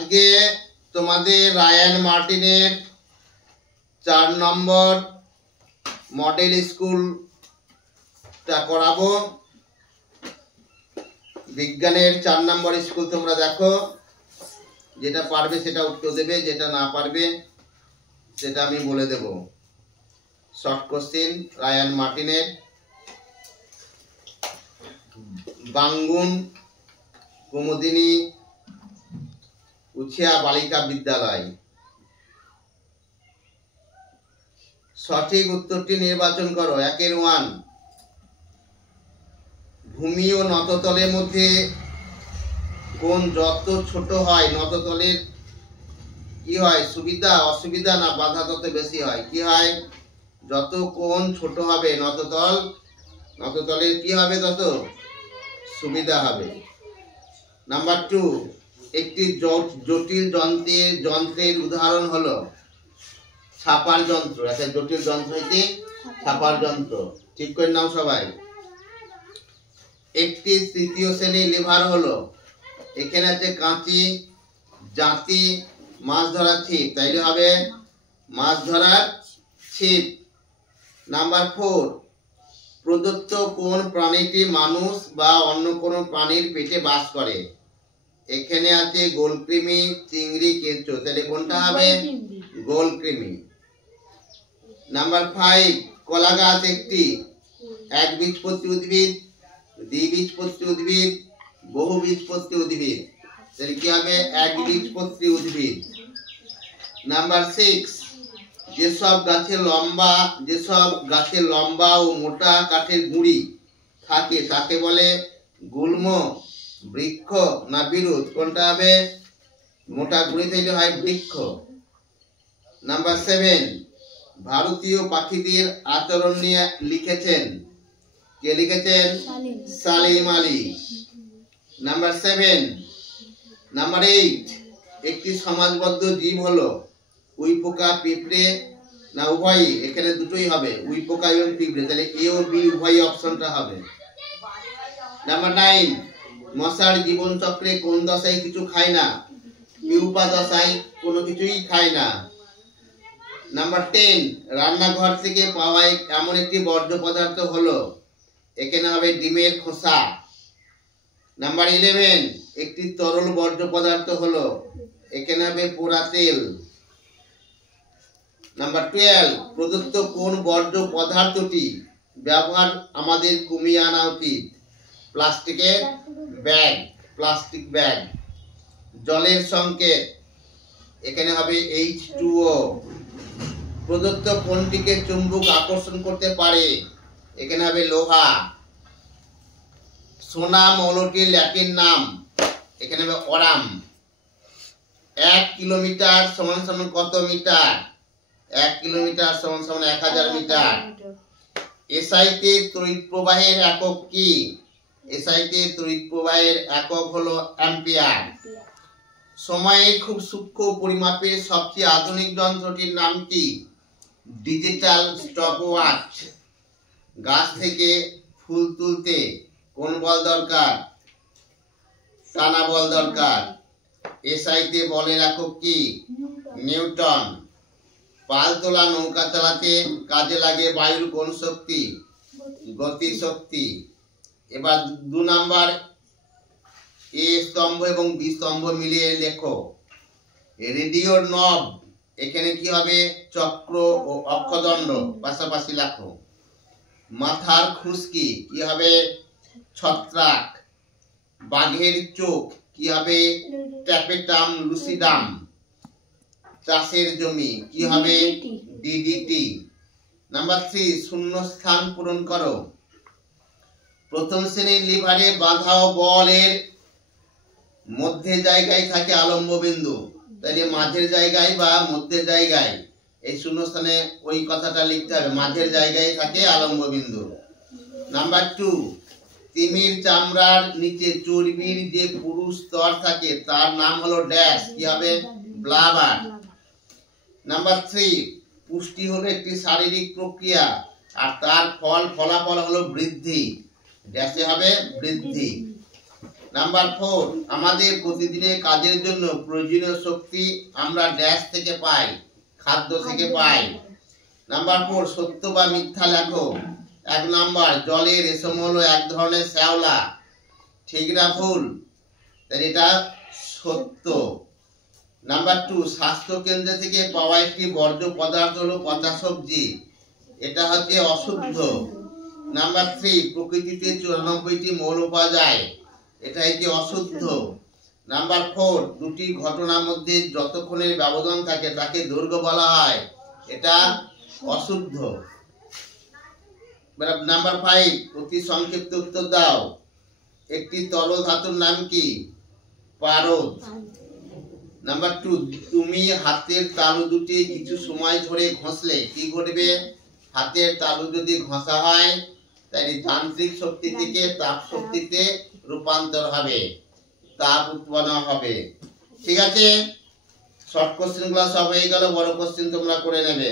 আজকে তোমাদের রায়ান মার্টিনের 4 নম্বর মডেল স্কুলটা করাবো। বিজ্ঞানের 4 নম্বর স্কুল তোমরা দেখো, যেটা পারবে সেটা উত্তর দেবে, যেটা না পারবে সেটা আমি বলে দেব। শর্ট কোশ্চেন রায়ান মার্টিনের। বাঙ্গুন কুমুদিনী উছিয়া বালিকা বিদ্যালয়। সঠিক উত্তরটি নির্বাচন করো। 1 ভূমি ও নততলের মধ্যে কোন যত ছোট হয় নততলের কি হয়, সুবিধা অসুবিধা না বাধা তত বেশি হয়? কি হয়? যত কোণ ছোট হবে নততলের কি হবে, তত সুবিধা হবে। নাম্বার 2, একটি জটিল যন্ত্রের উদাহরণ হলো ছাপার যন্ত্র। একটা জটিল যন্ত্র হচ্ছে ছাপার যন্ত্র। ঠিক করে নাও সবাই। একটি তৃতীয় শ্রেণীর লিভার হলো, এখানে আছে কাঁচি, জাঁতি, মাছ ধরার ছিপ, তাইলে হবে মাছ ধরার ছিপ। নাম্বার 4, প্রদত্ত কোন প্রাণীটি মানুষ বা অন্য কোন প্রাণীর পেটে বাস করে? এখানে আছে গোলকৃমি, চিংড়ি, কেঁচো, তাহলে কোনটা হবে? গোলকৃমি। নাম্বার 5, কলা গাছ একটি একবীজপত্রী উদ্ভিদ, দ্বিবীজপত্রী উদ্ভিদ, বহুবীজপত্রী উদ্ভিদ, তাহলে কি হবে? একবীজপত্রী উদ্ভিদ। নাম্বার 6, যেসব গাছের লম্বা ও মোটা কাঠের গুঁড়ি থাকে তাকে বলে গুল্ম, বৃক্ষ না বিরুৎ? কোনটা হবে? মোটা গুঁড়ি থেকে হয় বৃক্ষ। নাম্বার 7, ভারতীয় পাখিদের আচরণ নিয়ে লিখেছেন, কে লিখেছেন? সালিম আলী। নাম্বার 7। নাম্বার 8, একটি সমাজবদ্ধ জীব হলো উইপোকা, পিঁপড়ে না উভয়ই? এখানে দুটোই হবে, উইপোকা এবং পিঁপড়ে, তাহলে এ ও বি উভয়ই অপশনটা হবে। নাম্বার 9, মশার জীবন চক্রে কোন দশায় কিছু খায় না? পিউপা দশায় কোনো কিছুই খায় না। নাম্বার 10, রান্নাঘর থেকে পাওয়া এমন একটি বর্জ্য পদার্থ হলো, এখানে হবে ডিমের খোসা। নাম্বার 11, একটি তরল বর্জ্য পদার্থ হলো, এখানে হবে পোড়া তেল। নাম্বার 12, প্রদত্ত কোন বর্জ্য পদার্থটি ব্যবহার আমাদের কমিয়ে আনা উচিত? Plastic bag. জলের সংকেত, এখানে হবে H2O। প্রদত্ত কোনটিকে চুম্বক আকর্ষণ করতে পারে? এখানে হবে লোহা। সোনা মৌলটির ল্যাটিন নাম, এখানে হবে অরাম। 1 কিলোমিটার সমান সমান কত মিটার? 1 কিলোমিটার সমান সমান 1000 মিটার। এসআইতে তড়িৎ প্রবাহের একক কি? এসআইতে তড়িৎ প্রবাহের একক হলো অ্যাম্পিয়ার। সময়ের খুব সূক্ষ্ম পরিমাপের সবচেয়ে আধুনিক যন্ত্রটির নাম কি? Digital stopwatch. গাছ থেকে ফুল তুলতে কোন বল দরকার? টানা বল দরকার। এসআইতে বলের একক কি? নিউটন। পালতোলা নৌকা চালাতে কাজে লাগে বায়ুর কোন শক্তি? গতি শক্তি। এবার 2 নাম্বার, এ স্তম্ভ এবং বি স্তম্ভ মিলিয়ে লেখো। রেডিওর নব, এখানে কি হবে? চক্র ও অক্ষদণ্ড পাশাপাশি লেখো। মাথার খুশকি কি হবে? ছত্রাক। বাঘের চোখ কি হবে? Tapetum lucidum. চাষের জমি কি হবে? ডিডিটি। নাম্বার 3, শূন্য স্থান পূরণ করো। প্রথম শ্রেণীর লিভারে বাধা ও বলের মধ্যে জায়গায় থাকে আলম্ব বিন্দু, তাহলে মাঝের জায়গায় বা মধ্যে জায়গায় এই শূন্যস্থানে ওই কথাটা লিখতে হবে, মাঝের জায়গায় থাকে আলম্ব বিন্দু। নাম্বার 2, তিমির চামড়ার নিচে চর্বির যে পুরু স্তর থাকে তার নাম হলো ড্যাশ, কি হবে? ব্লাবার। নাম্বার 3, পুষ্টি হলো একটি শারীরিক প্রক্রিয়া আর তার ফলাফল হলো বৃদ্ধি, ড্যাশে হবে বৃদ্ধি। নাম্বার 4, আমাদের প্রতিদিনের কাজের জন্য প্রয়োজনীয় শক্তি আমরা ড্যাশ থেকে পাই, খাদ্য থেকে পাই। নাম্বার 4, সত্য বা মিথ্যা লেখো। 1 নাম্বার, জলের রেশম হলো এক ধরনের শ্যাওলা, ঠিক না ভুল? তাই এটা সত্য। নাম্বার 2, স্বাস্থ্য কেন্দ্র থেকে পাওয়া একটি বর্জ্য পদার্থ হলো পচা সবজি, এটা হচ্ছে অশুদ্ধ। নাম্বার 3, প্রকৃতিতে 94টি মৌল পাওয়া যায়, এটা হচ্ছে অশুদ্ধ। নাম্বার 4, দুটি ঘটনার মধ্যে যতক্ষণের ব্যবধান থাকে তাকে দৈর্ঘ্য বলা হয়, এটা অশুদ্ধ। নাম্বার 5, অতি সংক্ষিপ্ত উত্তর দাও। একটি তরল ধাতুর নাম কি? পারদ। নাম্বার 2, তুমি হাতের তালু দুটি কিছু সময় ধরে ঘষলে কি ঘটবে? হাতের তালু যদি ঘষা হয় তাই যান্ত্রিক শক্তি থেকে তাপ শক্তিতে রূপান্তর হবে, তাপ উৎপন্ন হবে। ঠিক আছে, শর্ট কোশ্চেন গুলো সব হয়ে গেল, বড় কোশ্চেন তোমরা করে নেবে।